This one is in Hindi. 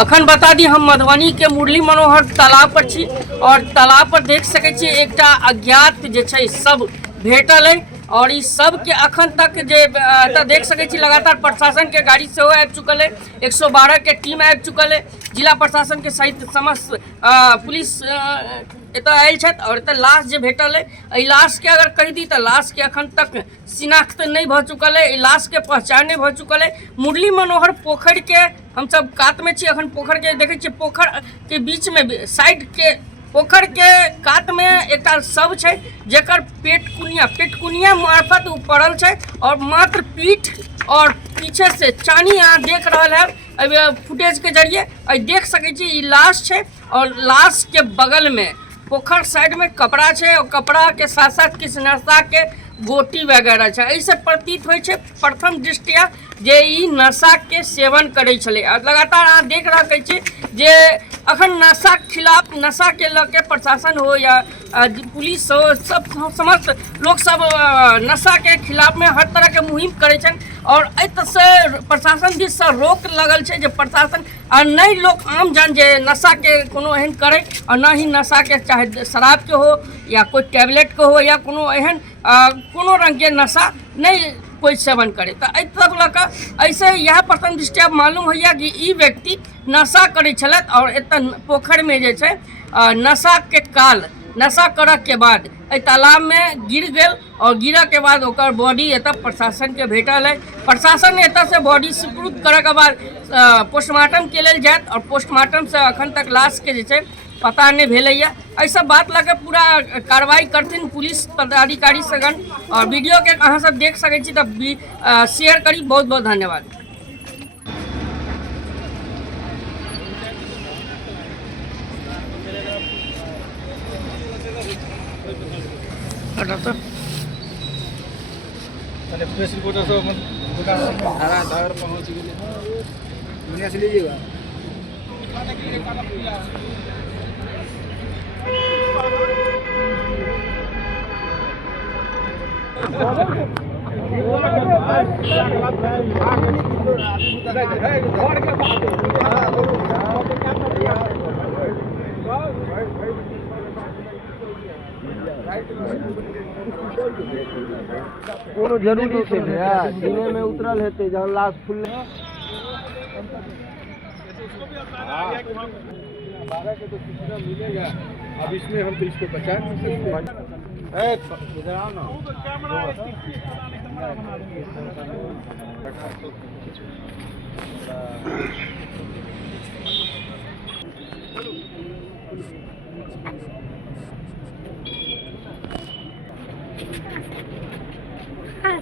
अखन बता दी हम मधुबनी के मुरली मनोहर तालाब पर छी और तालाब पर देख सके छी एकटा अज्ञात जे छै सब भेटल है और इस सब के अखन तक जे देख सके छी लगातार प्रशासन के गाड़ी से आबि चुकल है 112 के टीम आबि चुकल है जिला प्रशासन के सहित समस्त पुलिस एतऽ आयल छथि और एतऽ लाश जे भेटल है एहि लाश के अगर कहि दी तऽ लाश के अखन तक शिनाख्त नहीं भ चुकल है, लाश के पहचान नहीं भ चुकल है। मुरली मनोहर पोखर के हम सब कात में छी, अखन पोखर के देखे छी, पोखर के बीच में साइड के पोखर के कात में एक शव है जेकर पेटकुनिया मार्फत पड़ल है और मात्र पीठ और पीछे से चानी यहाँ देख रहा है फुटेज के जरिए देख सके छी लाश है और लाश के बगल में पोखर साइड में कपड़ा है और कपड़ा के साथ साथ किस नशा के गोटी वगैरह है। ऐसे प्रतीत हो प्रथम दृष्टिया जे ई नशा के सेवन करे छले और लगातार अहाँ देख रहा जे अखन नशा खिलाफ नशा के लके प्रशासन हो या पुलिस हो सब समस्त लोग सब नशा के खिलाफ में हर तरह के मुहिम करे छन और से प्रशासन दिस से रोक लगल है जे प्रशासन और नहीं लोग आम जन जे नशा के कोनो एहन करे और न ही नशा के चाहे शराब के हो या कोई टैबलेट के हो या कोनो एहन कोनो रंग के नशा नहीं कोई सेवन करे तो तक लऽ ऐसे यह प्रथम दृष्टिया मालूम होइया कि ई व्यक्ति नशा करे छलत और एत पोखर में जे छै नशा के काल नशा करऽ के बाद तालाब में गिर गए और गिरा के बाद ओकर बॉडी एत प्रशासन के भेटल है। प्रशासन एत से बॉडी सुपुर्द करे के बाद पोस्टमार्टम के लेल जायत और पोस्टमार्टम से अखन तक लाश के जे छै पता नहीं भेलैया। ऐसा बात लगे पूरा कार्रवाई करथिन पुलिस पदाधिकारी सगन और वीडियो के अहाँ सब देख सके छी तब शेयर करी। बहुत बहुत धन्यवाद। प्रेस रिपोर्टर सब दुकान पहुँच गए लीजिएगा। कोनो जरूरी छै दिने में उतरल हेतै जहाँ लाश फुल 12 के तो सूचना मिलेगा। अब इसमें हम तो इसको बचा नहीं सकते। इधर आओ ना हाँ